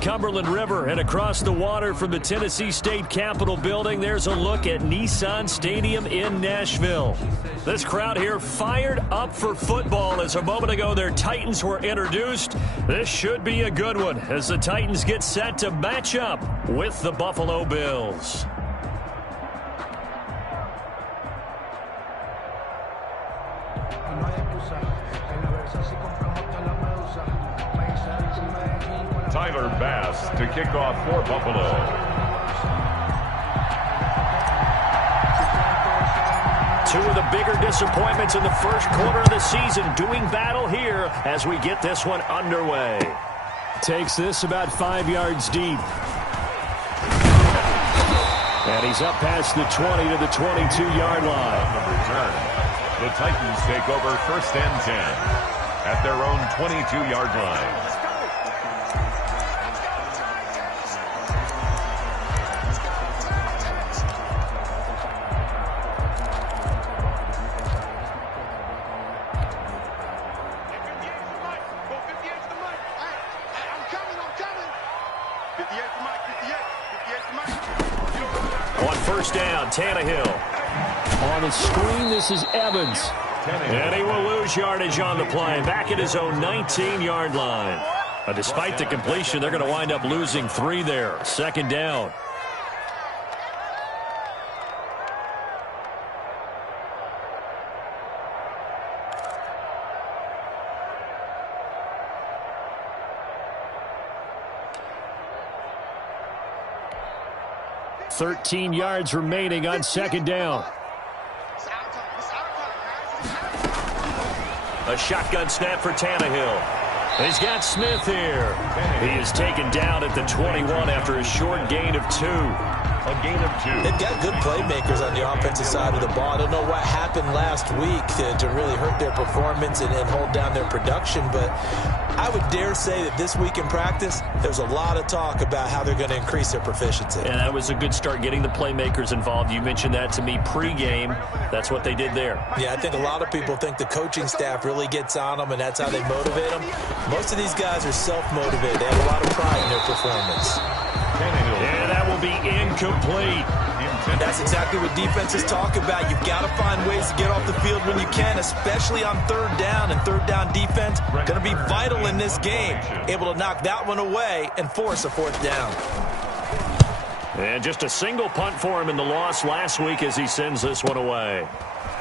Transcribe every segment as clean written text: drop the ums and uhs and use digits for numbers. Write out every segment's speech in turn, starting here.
Cumberland River and across the water from the Tennessee State Capitol building, there's a look at Nissan Stadium in Nashville. This crowd here fired up for football as a moment ago their Titans were introduced. This should be a good one as the Titans get set to match up with the Buffalo Bills. Tyler Bass to kick off for Buffalo. Two of the bigger disappointments in the first quarter of the season doing battle here as we get this one underway. Takes this about 5 yards deep. And he's up past the 20 to the 22-yard line. Return. The Titans take over 1st and 10 at their own 22-yard line. On 1st down, Tannehill. On the screen, this is Evans. And he will lose yardage on the play. Back at his own 19-yard line. Despite the completion, they're going to wind up losing 3 there. 2nd down. $13 yards remaining on 2nd down. A shotgun snap for Tannehill. He's got Smith here. He is taken down at the 21 after a short gain of 2. A gain of 2. They've got good playmakers on the offensive side of the ball. I don't know what happened last week to really hurt their performance and hold down their production, but I would dare say that this week in practice, there's a lot of talk about how they're going to increase their proficiency. And that was a good start getting the playmakers involved. You mentioned that to me pregame. That's what they did there. Yeah, I think a lot of people think the coaching staff really gets on them, and that's how they motivate them. Most of these guys are self-motivated. They have a lot of pride in their performance. Yeah, that will be incomplete. That's exactly what defenses talk about. You've got to find ways to get off the field when you can, especially on 3rd down. And 3rd down defense going to be vital in this game. Able to knock that one away and force a 4th down. And just a single punt for him in the loss last week as he sends this one away.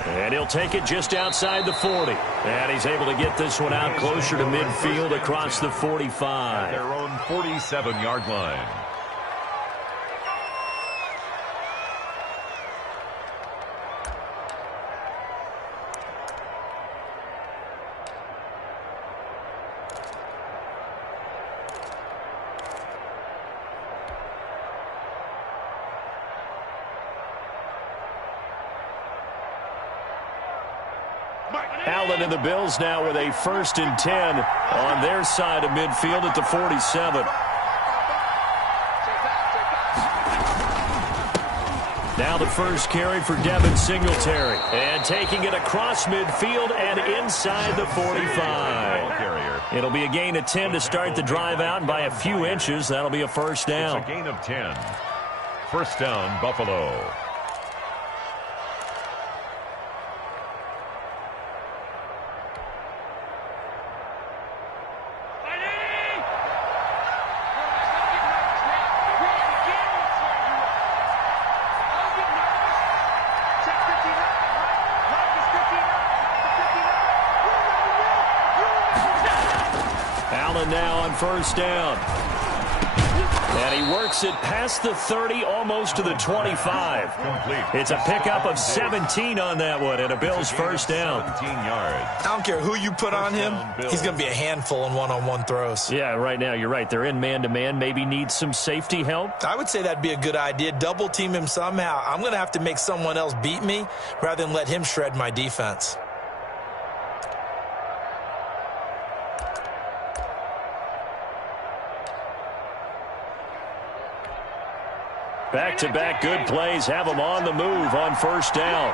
And he'll take it just outside the 40. And he's able to get this one out closer to midfield across the 45. Their own 47-yard line. Allen and the Bills now with a 1st and 10 on their side of midfield at the 47. Now the first carry for Devin Singletary. And taking it across midfield and inside the 45. It'll be a gain of 10 to start the drive out, and by a few inches, that'll be a 1st down. It's a gain of 10. 1st down, Buffalo. Now on 1st down. And he works it past the 30, almost to the 25. It's a pickup of 17 on that one, and a Bills 1st down. 17 yards. I don't care who you put on him, he's going to be a handful in one-on-one throws. Yeah, right now, you're right. They're in man-to-man. Maybe needs some safety help. I would say that'd be a good idea. Double team him somehow. I'm going to have to make someone else beat me rather than let him shred my defense. Back-to-back good plays have them on the move on 1st down.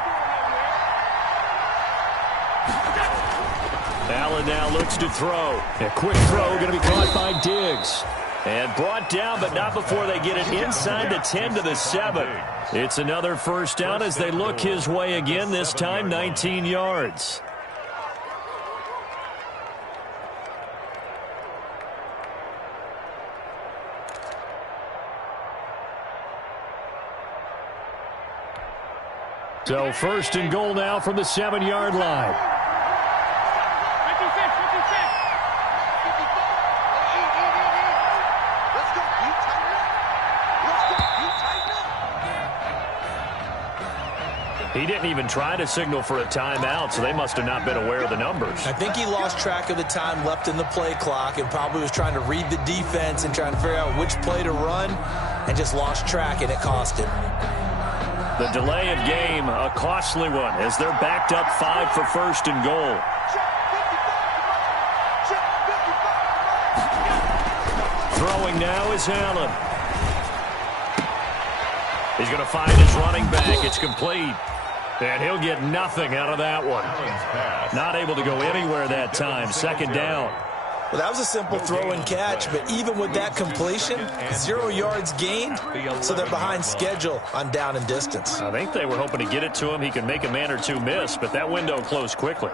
Allen now looks to throw. A quick throw going to be caught by Diggs. And brought down, but not before they get it inside the 10 to the 7. It's another first down as they look his way again, this time 19 yards. So first and goal now from the 7-yard line. He didn't even try to signal for a timeout, so they must have not been aware of the numbers. I think he lost track of the time left in the play clock and probably was trying to read the defense and trying to figure out which play to run and just lost track, and it cost him. The delay of game, a costly one, as they're backed up 5 for first and goal. Throwing now is Allen. He's going to find his running back. It's complete. And he'll get nothing out of that one. Not able to go anywhere that time. Second down. Well, that was a simple throw and catch, but even with that completion, 0 yards gained, so they're behind schedule on down and distance. I think they were hoping to get it to him. He can make a man or two miss, but that window closed quickly.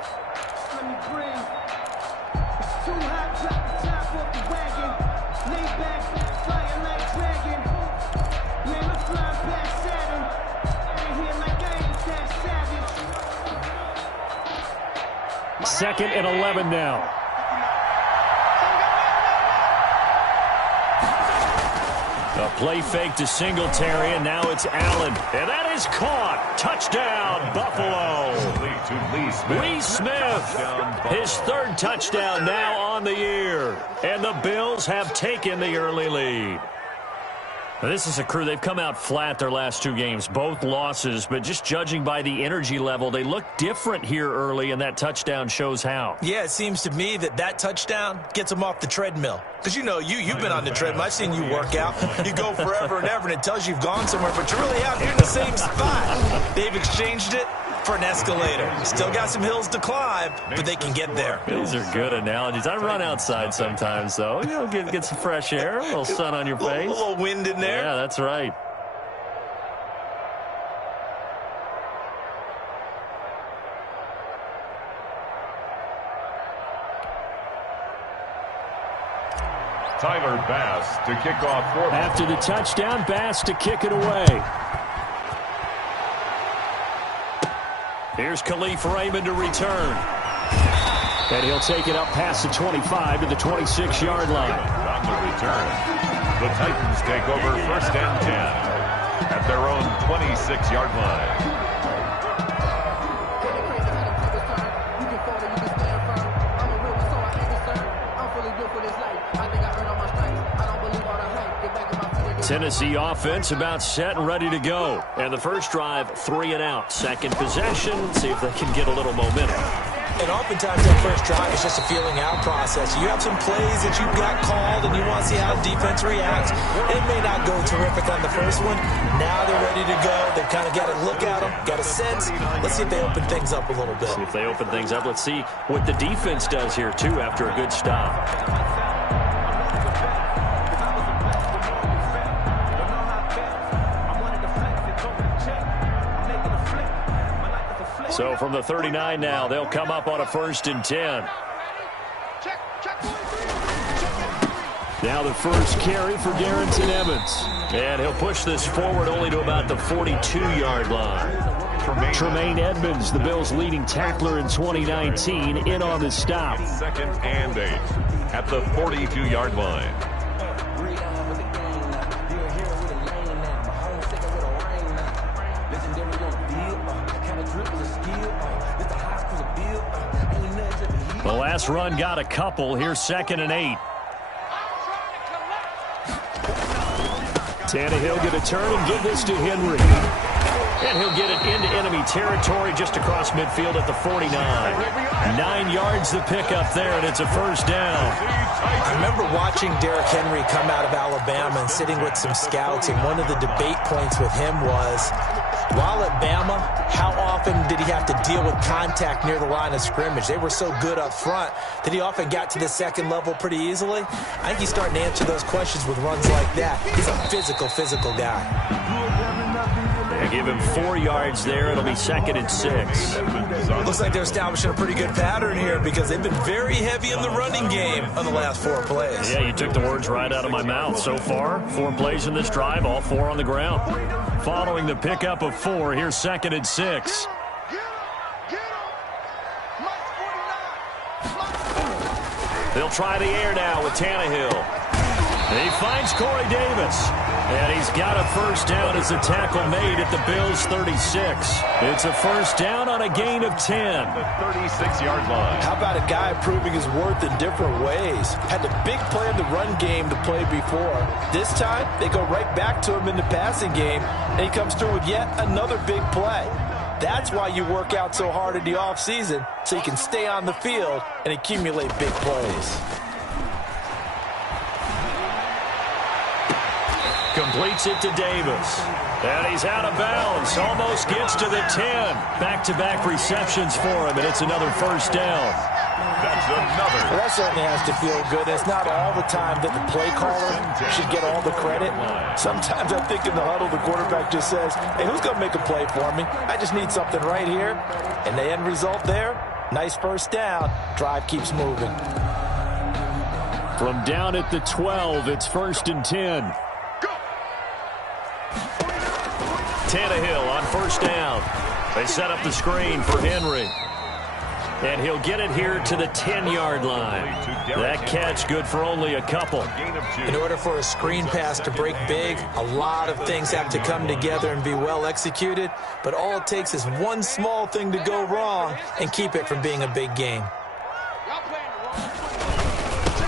Second and 11 now. A play fake to Singletary, and now it's Allen. And that is caught. Touchdown, Buffalo. Lee Smith, his third touchdown now on the year. And the Bills have taken the early lead. Now, this is a crew, they've come out flat their last 2 games, both losses, but just judging by the energy level, they look different here early, and that touchdown shows how. Yeah, it seems to me that touchdown gets them off the treadmill. Because, you know, you've been on the treadmill. I've seen you work out. You go forever and ever, and it tells you you've gone somewhere, but you're really out here in the same spot. They've exchanged it for an escalator. Still got some hills to climb, but they can get there. These are good analogies. I run outside sometimes, though. You know, get some fresh air, a little sun on your face. A little wind in there. Yeah, that's right. Tyler Bass to kick off for. After the touchdown, Bass to kick it away. Here's Khalif Raymond to return. And he'll take it up past the 25 to the 26-yard line. On the return, the Titans take over first and 10 at their own 26-yard line. Tennessee offense about set and ready to go. And the first drive, 3 and out. Second possession, see if they can get a little momentum. And oftentimes that first drive is just a feeling out process. You have some plays that you've got called and you want to see how the defense reacts. It may not go terrific on the first one. Now they're ready to go. They've kind of got a look at them, got a sense. Let's see if they open things up a little bit. See if they open things up. Let's see what the defense does here, too, after a good stop. So from the 39 now, they'll come up on a first and 10. Now the first carry for Darrington Evans. And he'll push this forward only to about the 42-yard line. Tremaine Edmonds, the Bills' leading tackler in 2019, in on the stop. Second and 8 at the 42-yard line. The last run got a couple. Here's second and 8. Tannehill going to turn and give this to Henry. And he'll get it into enemy territory just across midfield at the 49. 9 yards the pickup there, and it's a first down. I remember watching Derrick Henry come out of Alabama and sitting with some scouts, and one of the debate points with him was, While at Bama, how often did he have to deal with contact near the line of scrimmage? They were so good up front that he often got to the second level pretty easily. I think he's starting to answer those questions with runs like that. He's a physical guy. They give him 4 yards there. It'll be 2nd and 6. Looks like they're establishing a pretty good pattern here because they've been very heavy in the running game on the last 4 plays. Yeah, you took the words right out of my mouth. So far, 4 plays in this drive, all 4 on the ground. Following the pickup of 4, here's 2nd and 6. They'll try the air now with Tannehill. He finds Corey Davis. And he's got a first down as the tackle made at the Bills' 36. It's a first down on a gain of 10. The 36-yard line. How about a guy proving his worth in different ways? Had the big play in the run game to play before. This time, they go right back to him in the passing game, and he comes through with yet another big play. That's why you work out so hard in the offseason, so you can stay on the field and accumulate big plays. Completes it to Davis. And he's out of bounds. Almost gets to the 10. Back-to-back receptions for him, and it's another first down. That's another. Well, that certainly has to feel good. It's not all the time that the play caller should get all the credit. Sometimes I think in the huddle, the quarterback just says, hey, who's going to make a play for me? I just need something right here. And the end result there, nice first down. Drive keeps moving. From down at the 12, it's 1st and 10. Tannehill on first down. They set up the screen for Henry. And he'll get it here to the 10-yard line. That catch good for only a couple. In order for a screen pass to break big, a lot of things have to come together and be well executed. But all it takes is one small thing to go wrong and keep it from being a big game.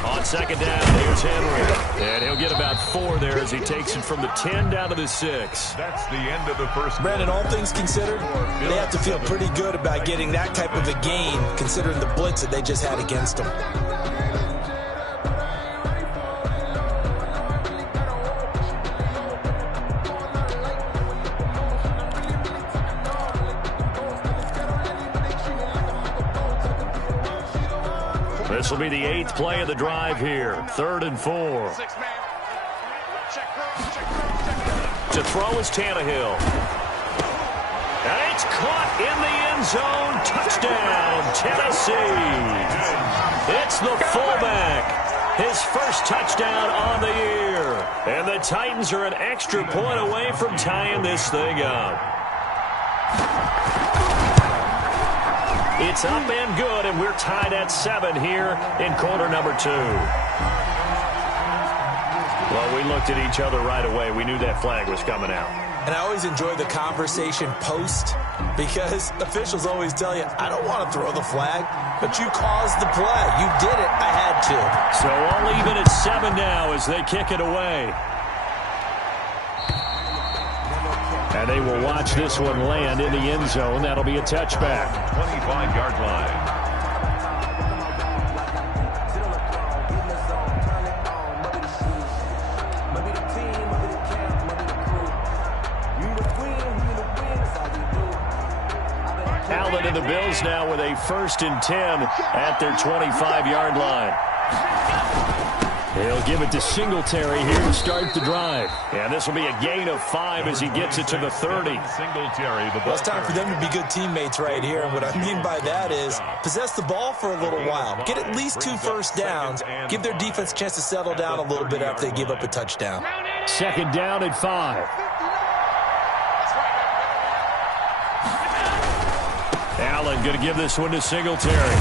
On second down, here's Henry. And he'll get about 4 there as he takes it from the 10 down to the 6. That's the end of the first. Brandon, all things considered, they have to feel pretty good about getting that type of a gain, considering the blitz that they just had against them. This will be the 8th play of the drive here. 3rd and 4. To throw is Tannehill. And it's caught in the end zone. Touchdown, Tennessee. It's the fullback. His first touchdown on the year. And the Titans are an extra point away from tying this thing up. It's up and good, and we're tied at 7 here in quarter number 2. Well, we looked at each other right away. We knew that flag was coming out. And I always enjoy the conversation post because officials always tell you, I don't want to throw the flag, but you caused the play. You did it. I had to. So all even at 7 now as they kick it away. And they will watch this one land in the end zone. That'll be a touchback. 25-yard line. Allen and the Bills now with a 1st and 10 at their 25-yard line. He'll give it to Singletary here to start the drive. And this will be a gain of 5 as he gets it to the 30. Singletary, the Well, it's time for them to be good teammates right here. And what I mean by that is possess the ball for a little while. Get at least 2 first downs. Give their defense a chance to settle down a little bit after they give up a touchdown. 2nd down at 5. Allen going to give this one to Singletary.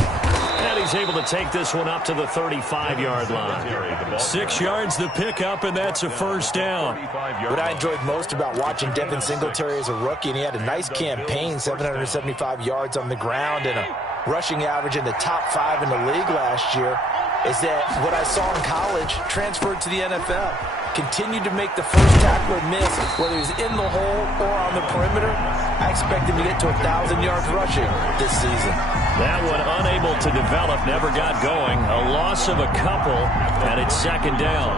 And he's able to take this one up to the 35-yard line. 6 yards the pickup, and that's a first down. What I enjoyed most about watching Devin Singletary as a rookie, and he had a nice campaign, 775 yards on the ground and a rushing average in the top 5 in the league last year, is that what I saw in college transferred to the NFL. Continued to make the first tackler miss, whether he's in the hole or on the perimeter. I expect him to get to 1,000 yards rushing this season. That one unable to develop, never got going. A loss of a couple, and it's 2nd down.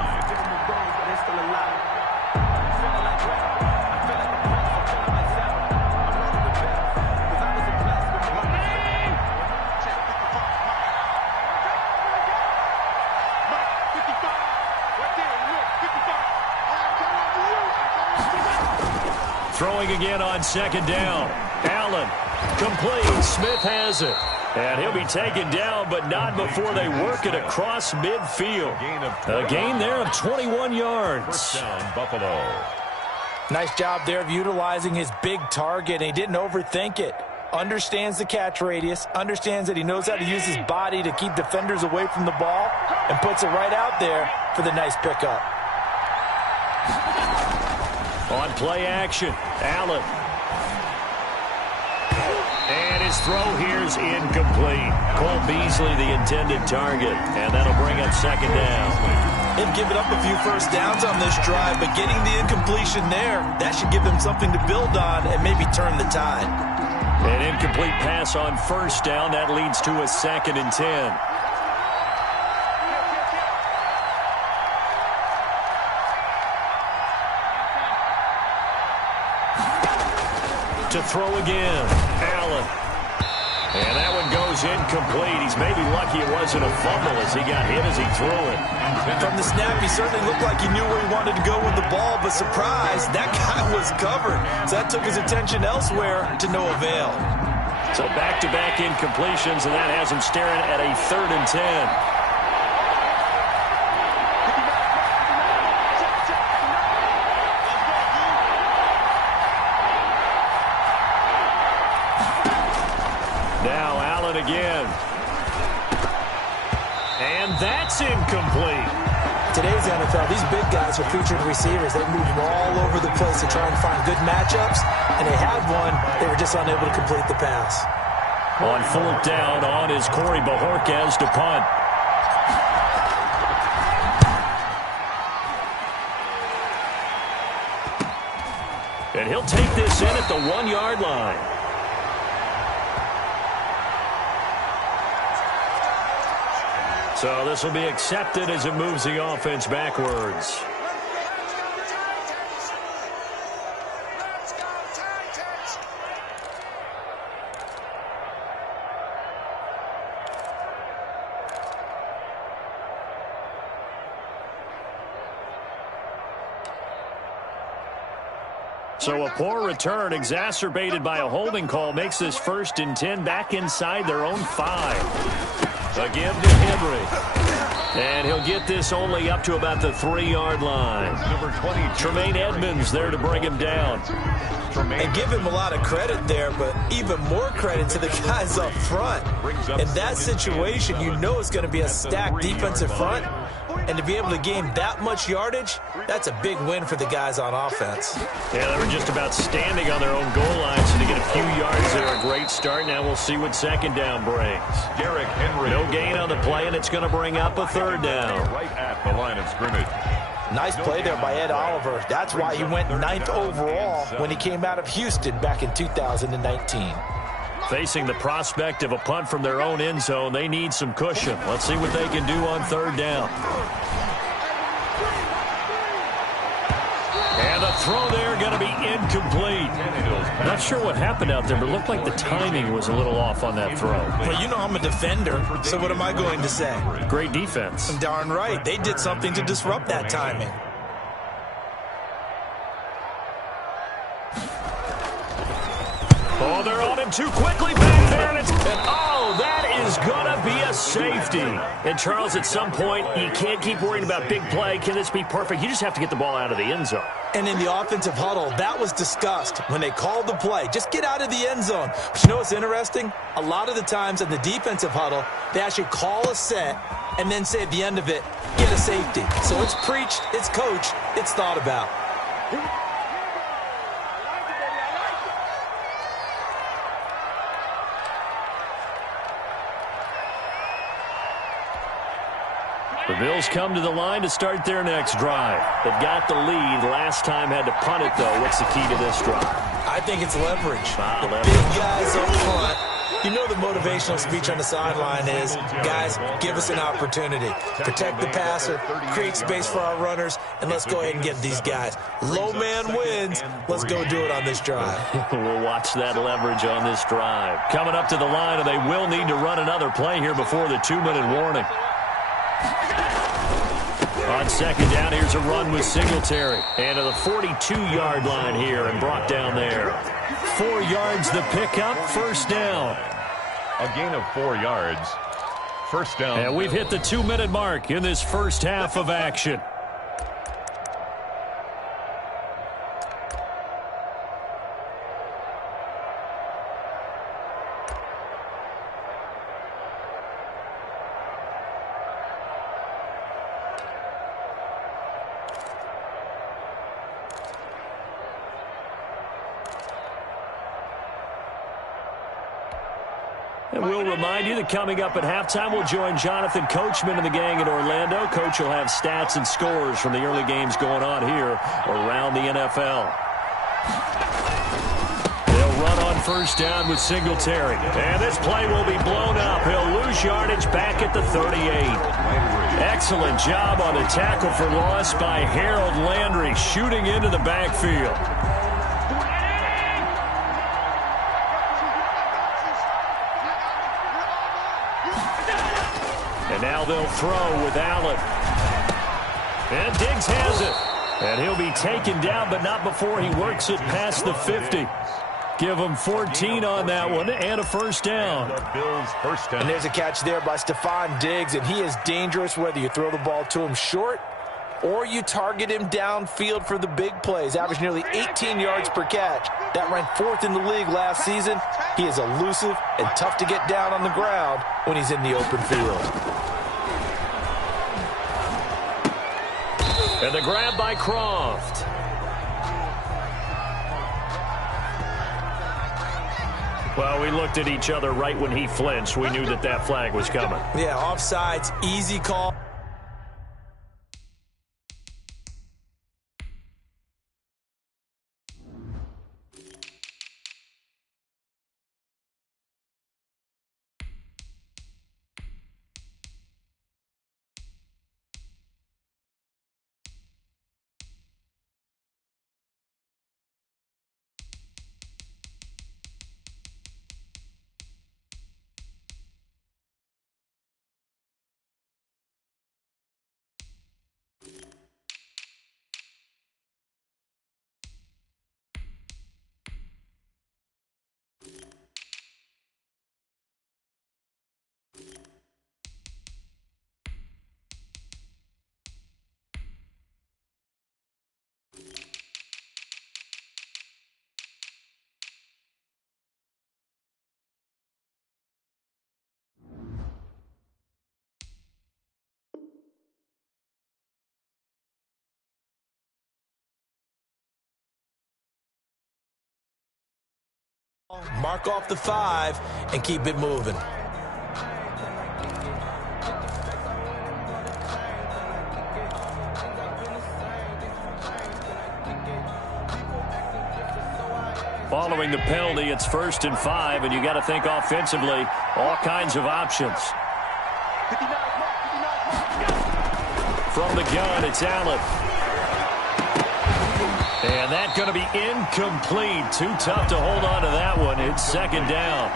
Throwing again on second down. Allen, complete. Smith has it. And he'll be taken down, but not before they work it across midfield. A gain there of 21 yards. First down, Buffalo. Nice job there of utilizing his big target. He didn't overthink it. Understands the catch radius, understands that he knows how to use his body to keep defenders away from the ball, and puts it right out there for the nice pickup. On play action, Allen. And his throw here's incomplete. Cole Beasley the intended target, and that'll bring up second down. They've given up a few first downs on this drive, but getting the incompletion there, that should give them something to build on and maybe turn the tide. An incomplete pass on first down. That leads to a 2nd and 10. To throw again, Allen. And that one goes incomplete. He's maybe lucky it wasn't a fumble as he got hit as he threw it. From the snap, he certainly looked like he knew where he wanted to go with the ball, but surprise, that guy was covered. So that took his attention elsewhere to no avail. So back-to-back incompletions, and that has him staring at a 3rd and 10. Again. And that's incomplete. Today's NFL, these big guys are featured receivers. They move all over the place to try and find good matchups, and they had one. They were just unable to complete the pass. On 4th down, on is Corey Bajorquez to punt. And he'll take this in at the 1-yard line. So this will be accepted as it moves the offense backwards. So a poor return exacerbated by a holding call makes this 1st and 10 back inside their own 5. A give to Henry. And he'll get this only up to about the 3-yard line. Number 20, Tremaine Edmonds there to bring him down. And give him a lot of credit there, but even more credit to the guys up front. In that situation, you know it's going to be a stacked defensive front. And to be able to gain that much yardage, that's a big win for the guys on offense. Yeah, they were just about standing on their own goal line, so to get a few yards there, a great start. Now we'll see what 2nd down brings. Derrick Henry. No gain on the play, and it's going to bring up a 3rd down. Right at the line of scrimmage. Nice play there by Ed Oliver. That's why he went 9th overall when he came out of Houston back in 2019. Facing the prospect of a punt from their own end zone, they need some cushion. Let's see what they can do on 3rd down. And the throw there going to be incomplete. Not sure what happened out there, but it looked like the timing was a little off on that throw. Well, you know I'm a defender, so what am I going to say? Great defense. Darn right. They did something to disrupt that timing. Oh, they're on him too quickly back there, and that is going to be a safety. And, Charles, at some point, you can't keep worrying about big play. Can this be perfect? You just have to get the ball out of the end zone. And in the offensive huddle, that was discussed when they called the play. Just get out of the end zone. But you know what's interesting? A lot of the times in the defensive huddle, they actually call a set and then say at the end of it, get a safety. So it's preached, it's coached, it's thought about. The Bills come to the line to start their next drive. They've got the lead. Last time had to punt it, though. What's the key to this drive? I think it's leverage. Big guys up front. You know the motivational speech on the sideline is, guys, give us an opportunity. Protect the passer, create space for our runners, and let's go ahead and get these guys. Low man wins. Let's go do it on this drive. We'll watch that leverage on this drive. Coming up to the line, and they will need to run another play here before the 2-minute warning. On second down, here's a run with Singletary. And to the 42-yard line here and brought down there. 4 yards the pickup, first down. A gain of 4 yards. First down. And we've hit the 2-minute mark in this first half of action. And we'll remind you that coming up at halftime, we'll join Jonathan Coachman and the gang in Orlando. Coach will have stats and scores from the early games going on here around the NFL. They'll run on first down with Singletary. And this play will be blown up. He'll lose yardage back at the 38. Excellent job on the tackle for loss by Harold Landry, shooting into the backfield. And now they'll throw with Allen. And Diggs has it. And he'll be taken down, but not before he works it past the 50. Give him 14 on that one and a first down. And there's a catch there by Stephon Diggs, and he is dangerous whether you throw the ball to him short or you target him downfield for the big plays. Averaged nearly 18 yards per catch. That ranked 4th in the league last season. He is elusive and tough to get down on the ground when he's in the open field. And the grab by Croft. Well, we looked at each other right when he flinched. We knew that that flag was coming. Yeah, offsides, easy call. Mark off the 5 and keep it moving. Following the penalty, it's 1st and 5, and you got to think offensively, all kinds of options. From the gun, it's Allen. And that's going to be incomplete. Too tough to hold on to that one. It's 2nd down.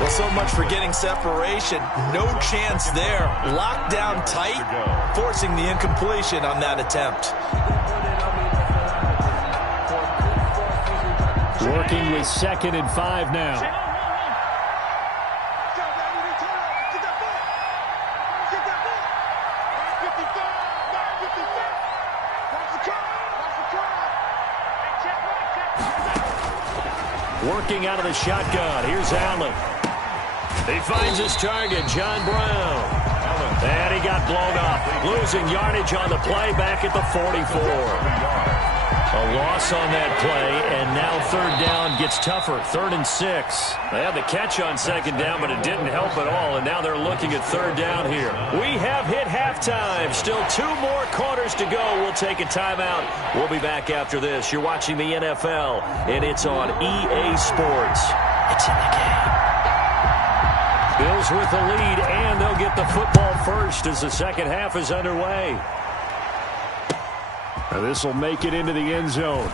Well, so much for getting separation. No chance there. Locked down tight, forcing the incompletion on that attempt. Working with 2nd and 5 now. Working out of the shotgun. Here's Allen. He finds his target, John Brown. And he got blown up. Losing yardage on the play back at the 44. A loss on that play, and now 3rd down gets tougher. 3rd and 6. They had the catch on 2nd down, but it didn't help at all, and now they're looking at 3rd down here. We have hit halftime. Still 2 more quarters to go. We'll take a timeout. We'll be back after this. You're watching the NFL, and it's on EA Sports. It's in the game. Bills with the lead, and they'll get the football first as the second half is underway. This will make it into the end zone.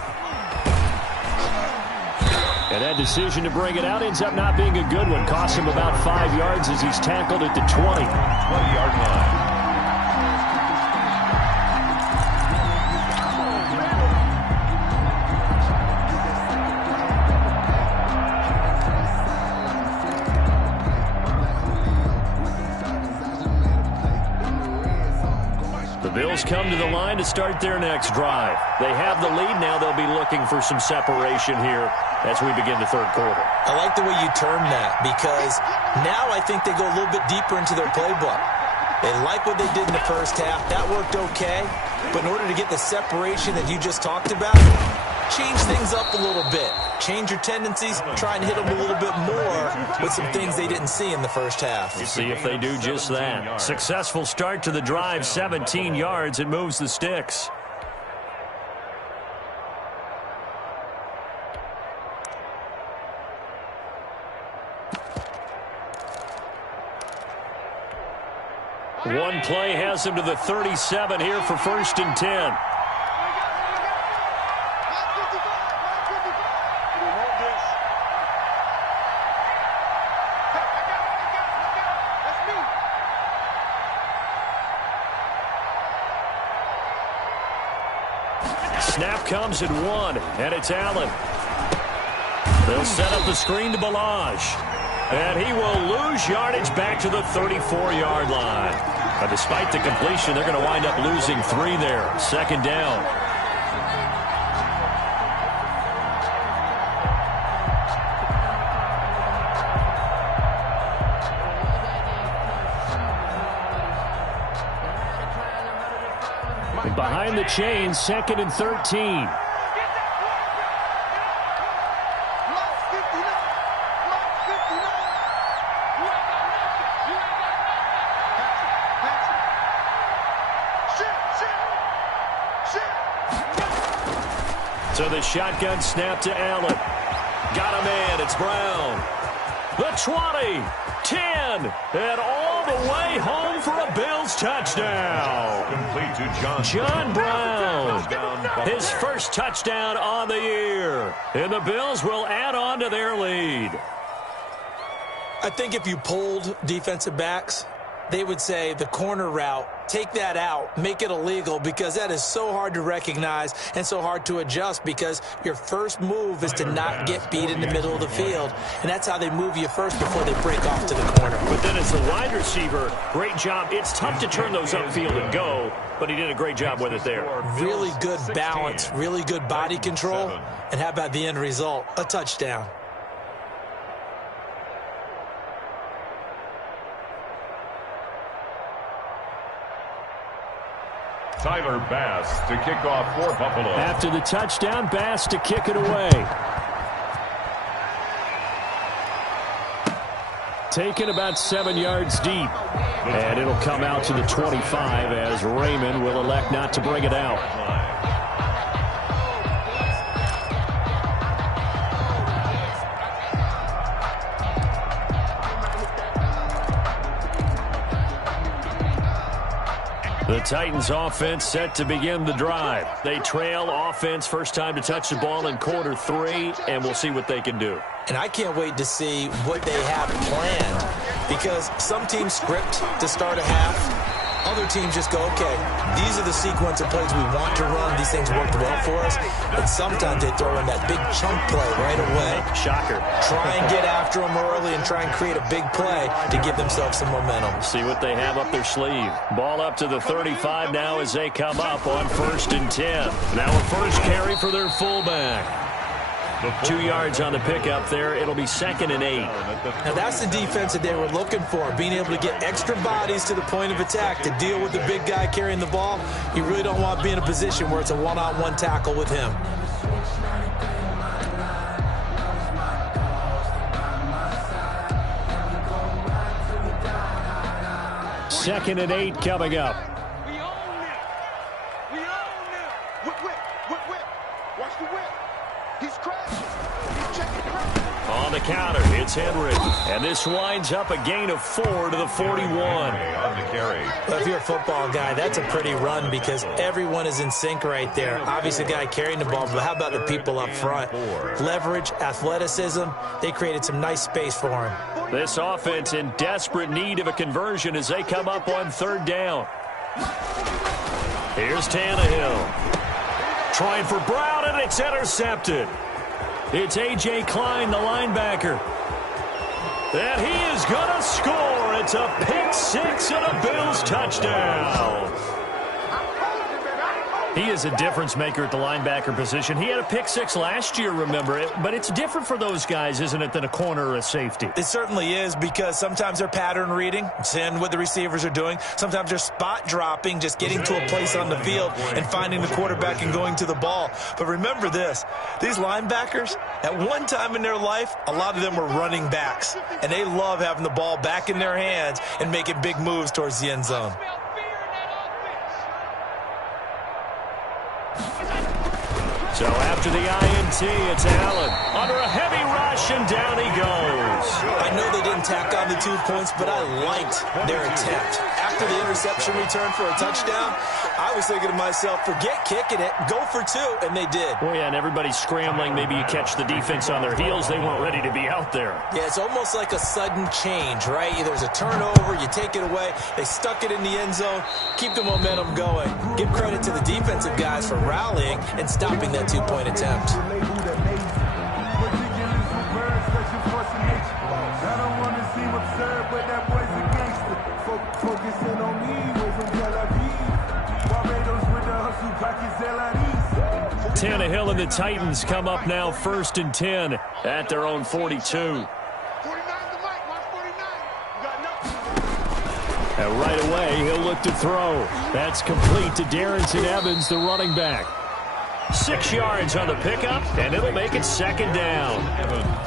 And that decision to bring it out ends up not being a good one. Costs him about 5 yards as he's tackled at the 20. 20-yard line. come to the line to start their next drive. They have the lead. Now they'll be looking for some separation here as we begin the third quarter. I like the way you term that, because now I think they go a little bit deeper into their playbook. They like what they did in the first half. That worked okay. But in order to get the separation that you just talked about, change things up a little bit. Change your tendencies. Try and hit them a little bit more with some things they didn't see in the first half. We'll see if they do just that. Successful start to the drive, 17 yards. It moves the sticks. One play has him to the 37 here for 1st and 10. Snap comes at 1, and it's Allen. They'll set up the screen to Balaj. And he will lose yardage back to the 34-yard line. But despite the completion, they're going to wind up losing 3 there. 2nd down. Behind the chains, 2nd and 13. So the shotgun snap to Allen. Got a man. It's Brown. The 20, 10, and all the way home for a Bills touchdown. Complete to John Brown. His first touchdown on the year. And the Bills will add on to their lead. I think if you polled defensive backs, they would say the corner route, take that out, make it illegal, because that is so hard to recognize and so hard to adjust, because your first move is to not get beat in the middle of the field, and that's how they move you first before they break off to the corner. But then as the wide receiver, great job. It's tough to turn those upfield and go, but he did a great job with it there. Really good balance, really good body control, and how about the end result? A touchdown. Tyler Bass to kick off for Buffalo. After the touchdown, Bass to kick it away. Taken about 7 yards deep. And it'll come out to the 25 as Raymond will elect not to bring it out. The Titans offense set to begin the drive. They trail offense first time to touch the ball in quarter 3, and we'll see what they can do. And I can't wait to see what they have planned, because some teams script to start a half. Other teams just go, okay, these are the sequence of plays we want to run. These things worked well for us. But sometimes they throw in that big chunk play right away. Shocker. Try and get after them early and try and create a big play to give themselves some momentum. See what they have up their sleeve. Ball up to the 35 now as they come up on 1st and 10. Now a first carry for their fullback. 2 yards on the pickup there. It'll be 2nd and 8. Now that's the defense that they were looking for, being able to get extra bodies to the point of attack to deal with the big guy carrying the ball. You really don't want to be in a position where it's a one-on-one tackle with him. Second and 8 coming up. We own it. We own it. Whip. Watch the whip. He's crashing. He's checking crashing. On the counter, it's Henry. And this winds up a gain of 4 to the 41. On the carry. Well, if you're a football guy, that's a pretty run, because everyone is in sync right there. Obviously, the guy carrying the ball, but how about the people up front? Leverage, athleticism, they created some nice space for him. This offense in desperate need of a conversion as they come up on 3rd down. Here's Tannehill. Trying for Brown, and it's intercepted. It's A.J. Klein, the linebacker. And he is going to score. It's a pick 6 and a Bills touchdown. He is a difference maker at the linebacker position. He had a pick six last year, remember it, but it's different for those guys, isn't it, than a corner or a safety? It certainly is, because sometimes they're pattern reading, seeing what the receivers are doing. Sometimes they're spot dropping, just getting to a place on the field and finding the quarterback and going to the ball. But remember this, these linebackers, at one time in their life, a lot of them were running backs, and they love having the ball back in their hands and making big moves towards the end zone. So after the INT, it's Allen. Under a heavy rush, and down he goes. I know they didn't tack on the 2 points, but I liked their attempt. After the interception return for a touchdown, I was thinking to myself, forget kicking it, go for 2, and they did. Well, yeah, and everybody's scrambling. Maybe you catch the defense on their heels. They weren't ready to be out there. Yeah, it's almost like a sudden change, right? There's a turnover, you take it away, they stuck it in the end zone, keep the momentum going. Give credit to the defensive guys for rallying and stopping that 2-point attempt. Tannehill and the Titans come up now 1st and 10 at their own 42. And right away, he'll look to throw. That's complete to Darrington Evans, the running back. 6 yards on the pickup, and it'll make it 2nd down.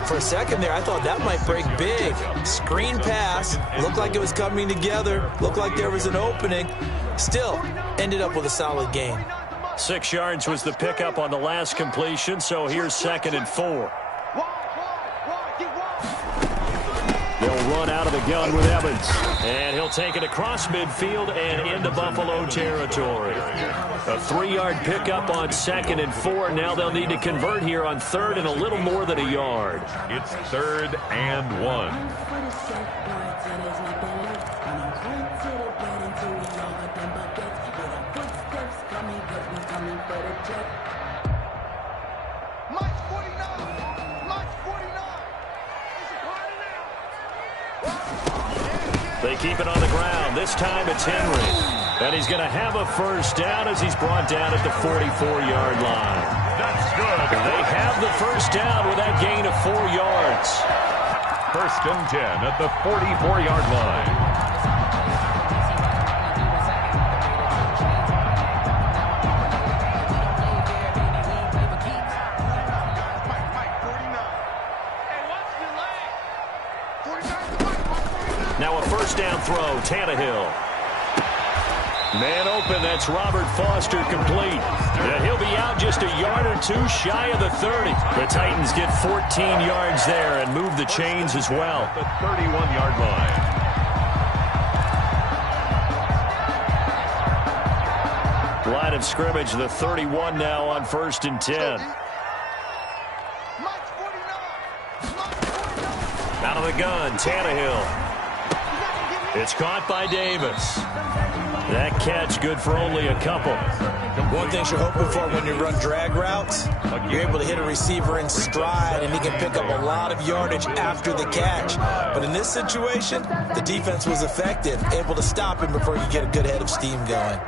For a second there, I thought that might break big. Screen pass, looked like it was coming together, looked like there was an opening. Still, ended up with a solid gain. 6 yards was the pickup on the last completion, so here's 2nd and 4. They'll run out of the gun with Evans, and he'll take it across midfield and into Buffalo territory. A 3-yard pickup on 2nd and 4. Now they'll need to convert here on 3rd and a little more than a yard. It's 3rd and 1. They keep it on the ground. This time it's Henry. And he's going to have a 1st down as he's brought down at the 44-yard line. That's good. They have the 1st down with that gain of 4 yards. 1st and 10 at the 44-yard line. Now a 1st down throw, Tannehill. Man open, that's Robert Foster complete. And he'll be out just a yard or 2 shy of the 30. The Titans get 14 yards there and move the chains as well. The 31-yard line. Line of scrimmage, the 31 now on 1st and 10. Out of the gun, Tannehill. It's caught by Davis. That catch good for only a couple. One thing you're hoping for when you run drag routes, you're able to hit a receiver in stride, and he can pick up a lot of yardage after the catch. But in this situation, the defense was effective, able to stop him before you get a good head of steam going.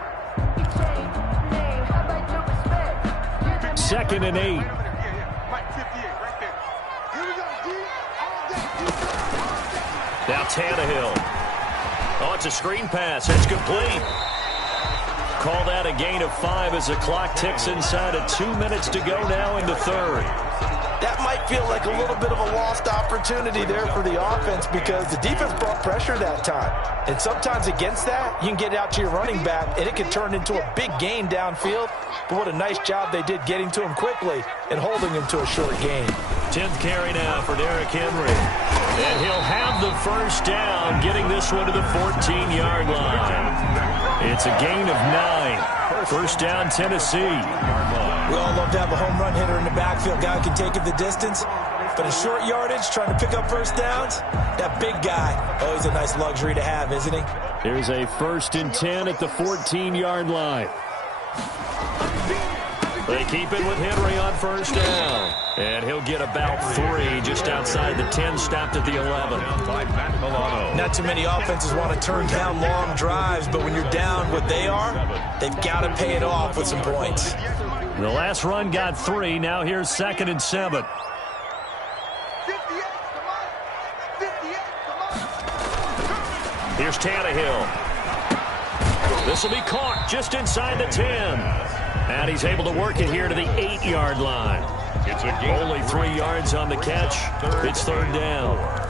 2nd and 8. Now Tannehill. Oh, it's a screen pass. It's complete. Call that a gain of 5 as the clock ticks inside of 2 minutes to go now in the 3rd. That might feel like a little bit of a lost opportunity there for the offense, because the defense brought pressure that time. And sometimes against that, you can get out to your running back, and it can turn into a big gain downfield. But what a nice job they did getting to him quickly and holding him to a short gain. 10th carry now for Derrick Henry. And he'll have the 1st down, getting this one to the 14-yard line. It's a gain of 9. 1st down, Tennessee. We all love to have a home run hitter in the backfield, guy who can take it the distance. But in short yardage, trying to pick up 1st downs, that big guy, always a nice luxury to have, isn't he? Here's a 1st and 10 at the 14-yard line. They keep it with Henry on first down. And he'll get about 3 just outside the 10, stopped at the 11. Not too many offenses want to turn down long drives, but when you're down what they are, they've got to pay it off with some points. The last run got 3. Now here's 2nd and 7. 58, come on. 58, come on. Here's Tannehill. This will be caught just inside the 10. And he's able to work it here to the 8-yard line. It's a gain. Only 3 yards on the catch. It's 3rd down.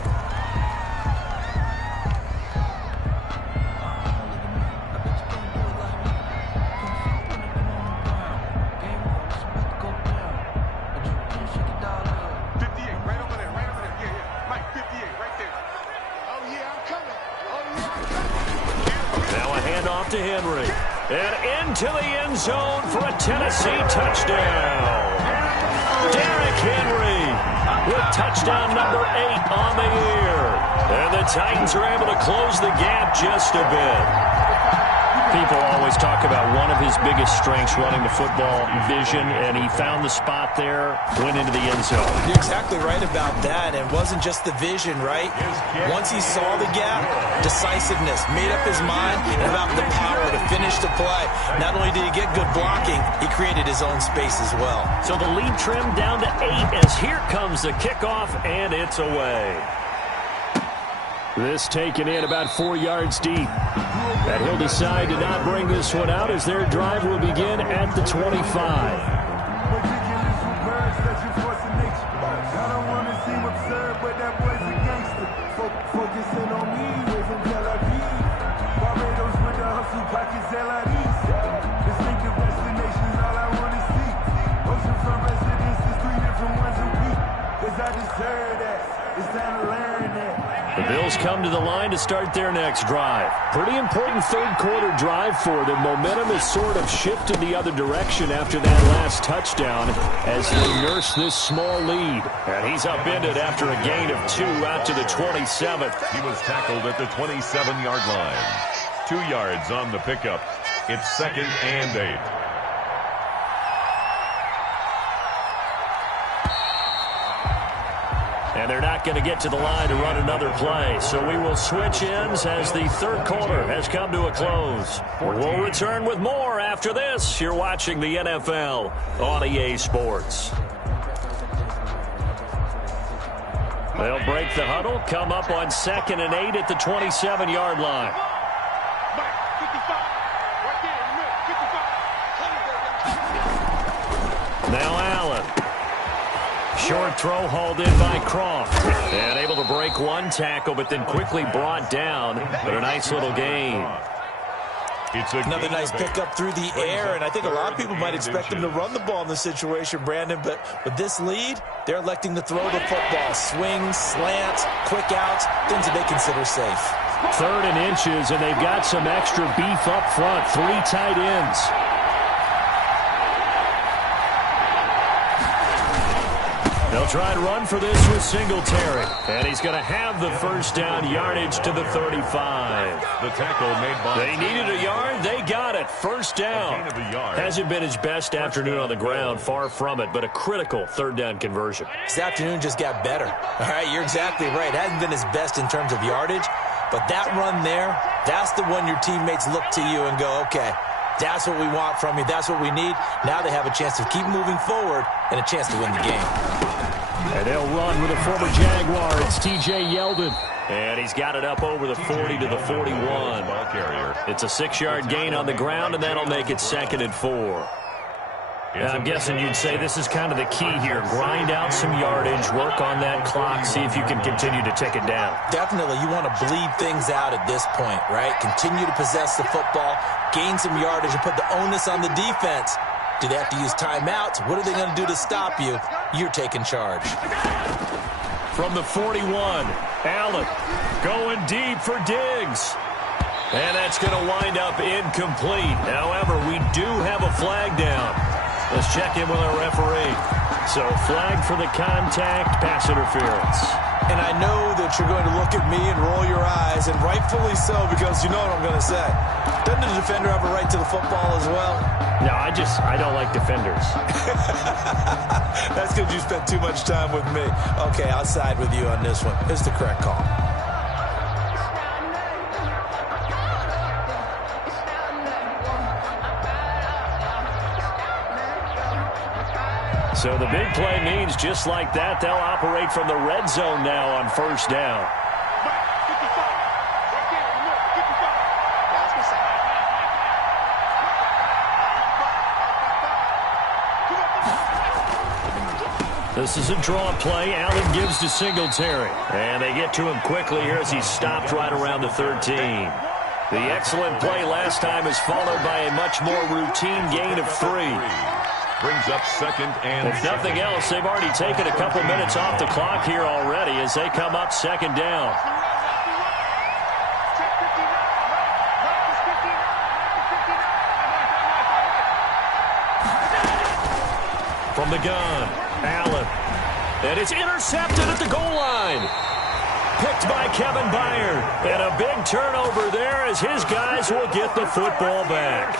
To Henry, and into the end zone for a Tennessee touchdown. Derrick Henry with touchdown number 8 on the year. And the Titans are able to close the gap just a bit. People always talk about one of his biggest strengths running the football, vision, and he found the spot there, went into the end zone. You're exactly right about that. And it wasn't just the vision, right? Once he saw the gap, decisiveness, made up his mind, and about the power to finish the play. Not only did he get good blocking, he created his own space as well. So the lead trimmed down to 8 as here comes the kickoff, and it's away. This taken in about 4 yards deep. And he'll decide to not bring this one out as their drive will begin at the 25. The Bills come to the line to start their next drive. Pretty important third-quarter drive for them. Momentum has sort of shifted the other direction after that last touchdown as they nurse this small lead. And he's upended after a gain of 2 out to the 27th. He was tackled at the 27-yard line. 2 yards on the pickup. It's 2nd and 8. And they're not going to get to the line to run another play. So we will switch ends as the third quarter has come to a close. We'll return with more after this. You're watching the NFL on EA Sports. They'll break the huddle, come up on 2nd and 8 at the 27-yard line. Now Allen. Short throw hauled in by Croft. And able to break one tackle, but then quickly brought down. But a nice little gain. It's another nice pickup through the air, and I think a lot of people might expect them to run the ball in this situation, Brandon, but with this lead, they're electing to throw the football. Swings, slants, quick outs, things that they consider safe. 3rd and inches, and they've got some extra beef up front. 3 tight ends. They'll try and run for this with Singletary. And he's going to have the first down yardage to the 35. The tackle made by... They needed a yard. They got it. First down. Hasn't been his best afternoon on the ground. Far from it, but a critical 3rd down conversion. This afternoon just got better. All right, you're exactly right. It hasn't been his best in terms of yardage, but that run there, that's the one your teammates look to you and go, okay, that's what we want from you. That's what we need. Now they have a chance to keep moving forward and a chance to win the game. And they'll run with a former Jaguar. It's T.J. Yeldon. And he's got it up over the 40 to the 41. It's a 6-yard gain on the ground, and that'll make it 2nd and 4. I'm guessing you'd say this is kind of the key here. Grind out some yardage, work on that clock, see if you can continue to tick it down. Definitely. You want to bleed things out at this point, right? Continue to possess the football, gain some yardage, and put the onus on the defense. Do they have to use timeouts? What are they going to do to stop you? You're taking charge. From the 41, Allen going deep for Diggs. And that's going to wind up incomplete. However, we do have a flag down. Let's check in with our referee. So flag for the contact, pass interference. And I know that you're going to look at me and roll your eyes, and rightfully so, because you know what I'm going to say. Doesn't the defender have a right to the football as well? No, I don't like defenders. That's because you spent too much time with me. Okay, I'll side with you on this one. It's the correct call. So the big play means just like that, they'll operate from the red zone now on first down. This is a draw play. Allen gives to Singletary. And they get to him quickly here as he's stopped right around the 13. The excellent play last time is followed by a much more routine gain of 3. Brings up second and if nothing else, they've already taken a couple minutes off the clock here already as they come up second down. From the gun, Allen. And it's intercepted at the goal line. Picked by Kevin Byard. And a big turnover there as his guys will get the football back.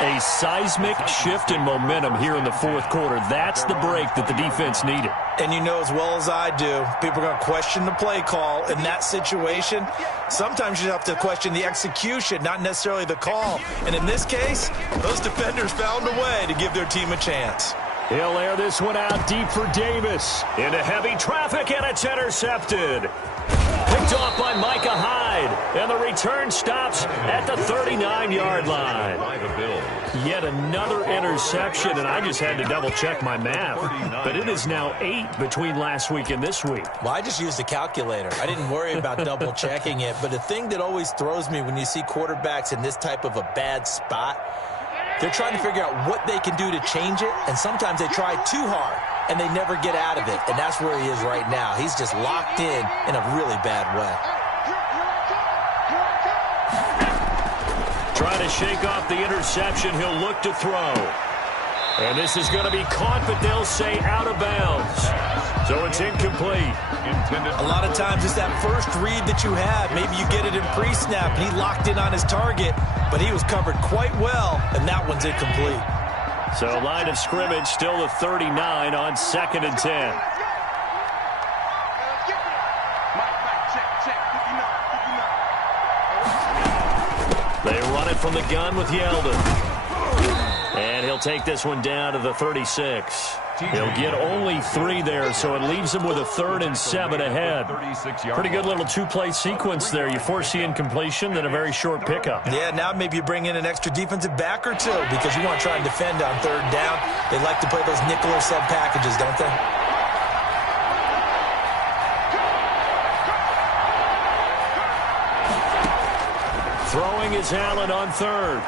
A seismic shift in momentum here in the fourth quarter. That's the break that the defense needed. And you know as well as I do, people are going to question the play call in that situation. Sometimes you have to question the execution, not necessarily the call. And in this case, those defenders found a way to give their team a chance. He'll air this one out deep for Davis. Into heavy traffic, and it's intercepted. Picked off by Micah Hyde. And the return stops at the 39-yard line. Yet another interception, and I just had to double-check my math. But it is now 8 between last week and this week. Well, I just used a calculator. I didn't worry about double-checking it. But the thing that always throws me when you see quarterbacks in this type of a bad spot, they're trying to figure out what they can do to change it, and sometimes they try too hard, and they never get out of it. And that's where he is right now. He's just locked in a really bad way. Trying to shake off the interception. He'll look to throw. And this is going to be caught, but they'll say out of bounds. So it's incomplete. A lot of times it's that first read that you have. Maybe you get it in pre-snap, and he locked in on his target, but he was covered quite well, and that one's incomplete. So line of scrimmage still the 39 on 2nd and 10. They run it from the gun with Yeldon. And he'll take this one down to the 36. He'll get only 3 there, so it leaves him with a 3rd and 7 ahead. Pretty good little 2-play sequence there. You force the incompletion, then a very short pickup. Yeah, now maybe you bring in an extra defensive back or 2 because you want to try and defend on 3rd down. They like to play those nickel or sub packages, don't they? Throwing is Allen on 3rd.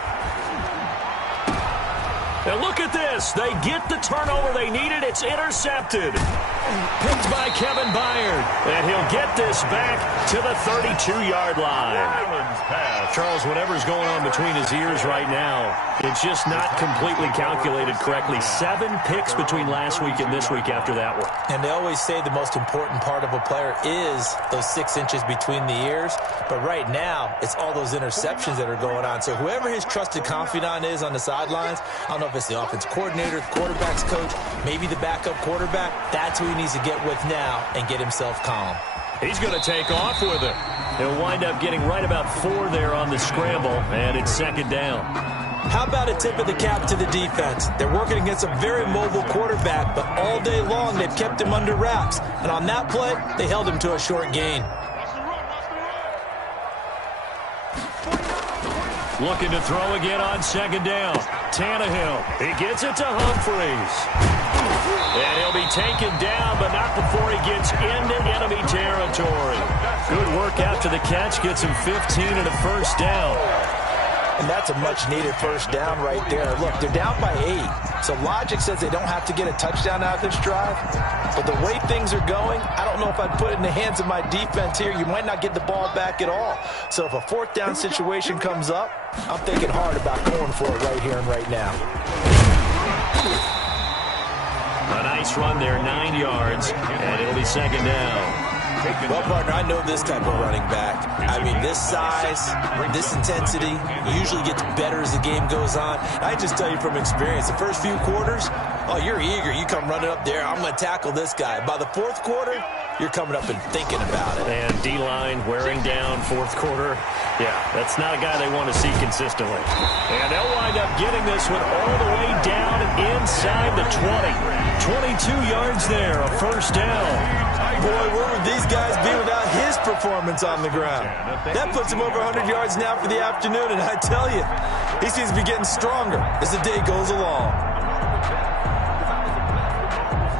And look at this. They get the turnover they needed. It's intercepted. Picked by Kevin Byard. And he'll get this back to the 32-yard line. Charles, whatever's going on between his ears right now, it's just not completely calculated correctly. 7 picks between last week and this week after that one. And they always say the most important part of a player is those 6 inches between the ears. But right now, it's all those interceptions that are going on. So whoever his trusted confidant is on the sidelines, I don't know if it's the offense coordinator, the quarterback's coach, maybe the backup quarterback, that's who he needs to get with now and get himself calm. He's going to take off with it. He'll wind up getting right about 4 there on the scramble, and it's 2nd down. How about a tip of the cap to the defense? They're working against a very mobile quarterback, but all day long they've kept him under wraps. And on that play, they held him to a short gain. Looking to throw again on 2nd down. Tannehill. He gets it to Humphreys. And he'll be taken down, but not before he gets into enemy territory. Good work after the catch. Gets him 15 and a 1st down. And that's a much-needed 1st down right there. Look, they're down by 8. So logic says they don't have to get a touchdown out of this drive. But the way things are going, I don't know if I'd put it in the hands of my defense here. You might not get the ball back at all. So if a 4th down situation comes up, I'm thinking hard about going for it right here and right now. A nice run there, 9 yards, and it'll be second down. Well, partner, I know this type of running back. I mean, this size, this intensity usually gets better as the game goes on. I just tell you from experience, the first few quarters, oh, you're eager. You come running up there, I'm going to tackle this guy. By the fourth quarter, you're coming up and thinking about it. And D-line wearing down fourth quarter. Yeah, that's not a guy they want to see consistently. And they'll wind up getting this one all the way down inside the 20. 22 yards there, a first down. Boy, where would these guys be without his performance on the ground? That puts him over 100 yards now for the afternoon, and I tell you, he seems to be getting stronger as the day goes along.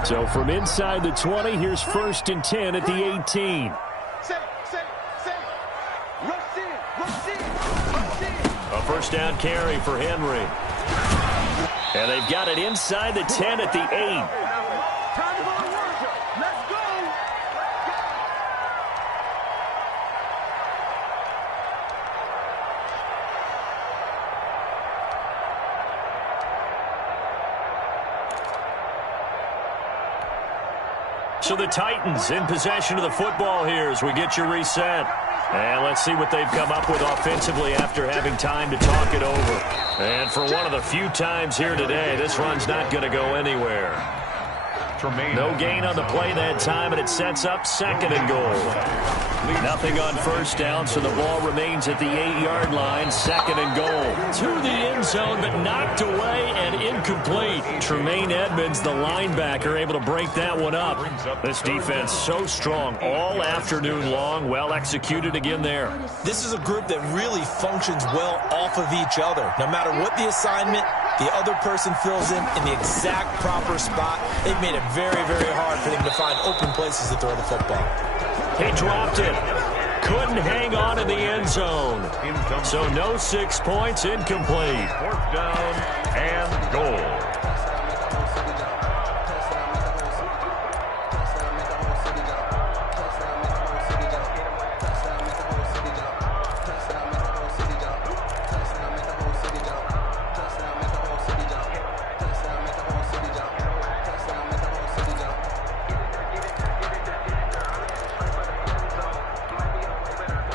So from inside the 20, here's 1st and 10 at the 18. A first down carry for Henry. And they've got it inside the 10 at the 8. So the Titans in possession of the football here as we get you reset. And let's see what they've come up with offensively after having time to talk it over. And for one of the few times here today, this run's not going to go anywhere. No gain on the play that time, and it sets up 2nd and goal. Nothing on first down, so the ball remains at the 8-yard line, 2nd and goal. To the end zone, but knocked away and incomplete. Tremaine Edmonds, the linebacker, able to break that one up. This defense so strong all afternoon long, well executed again there. This is a group that really functions well off of each other. No matter what the assignment, the other person fills in the exact proper spot. They've made it very, very hard for them to find open places to throw the football. He dropped it. Couldn't hang on in the end zone. So no 6 points, incomplete. 4th down and goal.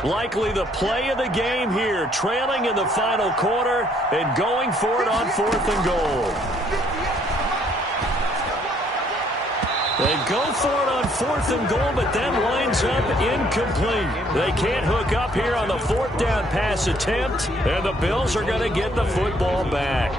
Likely the play of the game here, trailing in the final quarter and going for it on 4th and goal. They go for it on 4th and goal, but then winds up incomplete. They can't hook up here on the 4th down pass attempt, and the Bills are going to get the football back.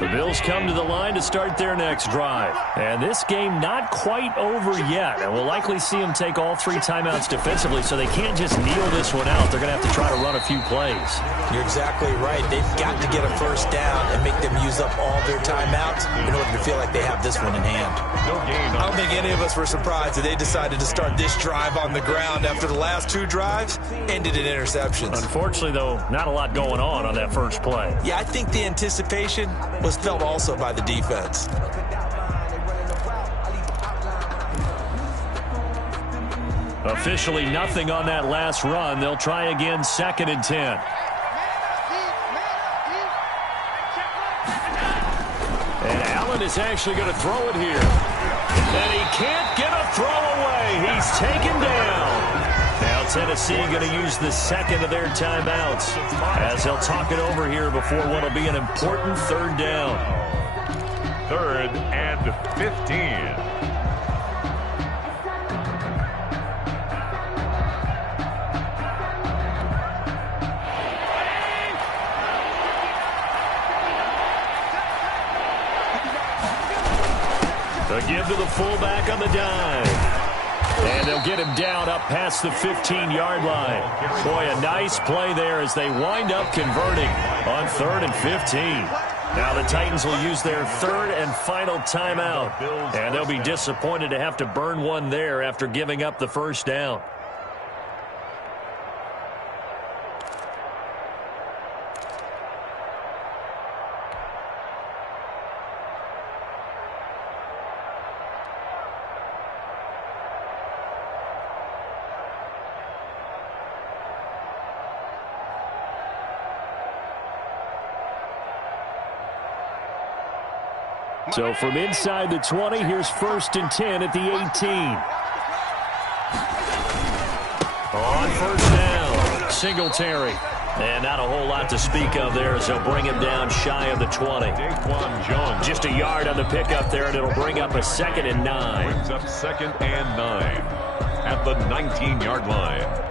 The Bills come to the line to start their next drive. And this game not quite over yet. And we'll likely see them take all 3 timeouts defensively, so they can't just kneel this one out. They're going to have to try to run a few plays. You're exactly right. They've got to get a first down and make them use up all their timeouts in order to feel like they have this one in hand. I don't think any of us were surprised that they decided to start this drive on the ground after the last 2 drives ended in interceptions. Unfortunately, though, not a lot going on that first play. Yeah, I think the anticipation was felt also by the defense. Officially nothing on that last run. They'll try again, 2nd and 10. And Allen is actually going to throw it here. And he can't get a throw away. He's taken down. Now Tennessee going to use the 2nd of their timeouts as they'll talk it over here before what will be an important 3rd down. 3rd and 15. The give to the fullback on the dive. And they'll get him down up past the 15-yard line. Boy, a nice play there as they wind up converting on 3rd and 15. Now the Titans will use their 3rd and final timeout. And they'll be disappointed to have to burn one there after giving up the first down. So from inside the 20, here's 1st and 10 at the 18. On 1st down, Singletary. And not a whole lot to speak of there as they'll bring him down shy of the 20. Just a yard on the pickup there, and it'll bring up a 2nd and 9. Brings up 2nd and 9 at the 19-yard line.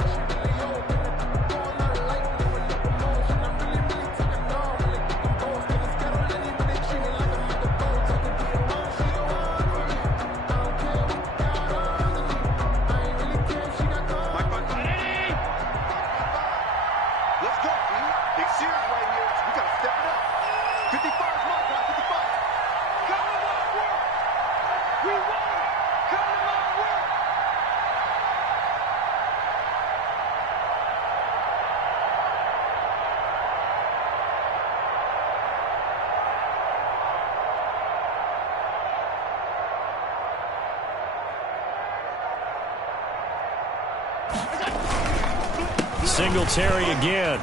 Singletary again.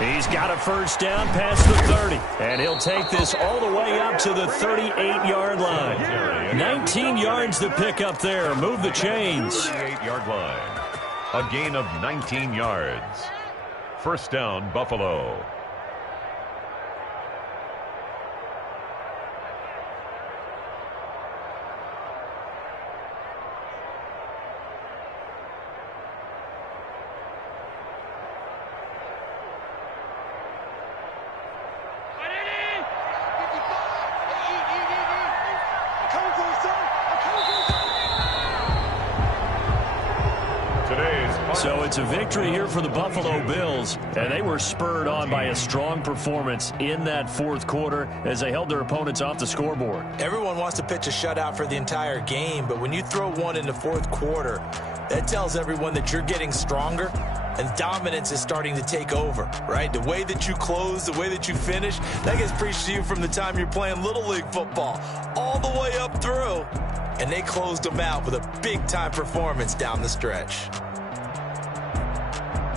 He's got a 1st down past the 30. And he'll take this all the way up to the 38-yard line. 19 yards to pick up there. Move the chains. 38-yard line. A gain of 19 yards. 1st down, Buffalo. So it's a victory here for the Buffalo Bills, and they were spurred on by a strong performance in that 4th quarter as they held their opponents off the scoreboard. Everyone wants to pitch a shutout for the entire game, but when you throw one in the 4th quarter, that tells everyone that you're getting stronger and dominance is starting to take over, right? The way that you close, the way that you finish, that gets preached to you from the time you're playing Little League football all the way up through, and they closed them out with a big-time performance down the stretch.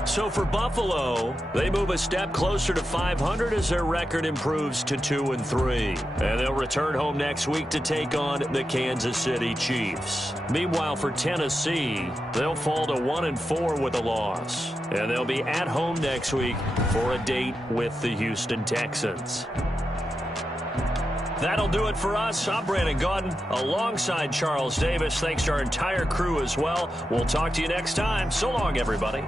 So for Buffalo, they move a step closer to 500 as their record improves to 2-3. And they'll return home next week to take on the Kansas City Chiefs. Meanwhile, for Tennessee, they'll fall to 1-4 with a loss. And they'll be at home next week for a date with the Houston Texans. That'll do it for us. I'm Brandon Gaudin alongside Charles Davis. Thanks to our entire crew as well. We'll talk to you next time. So long, everybody.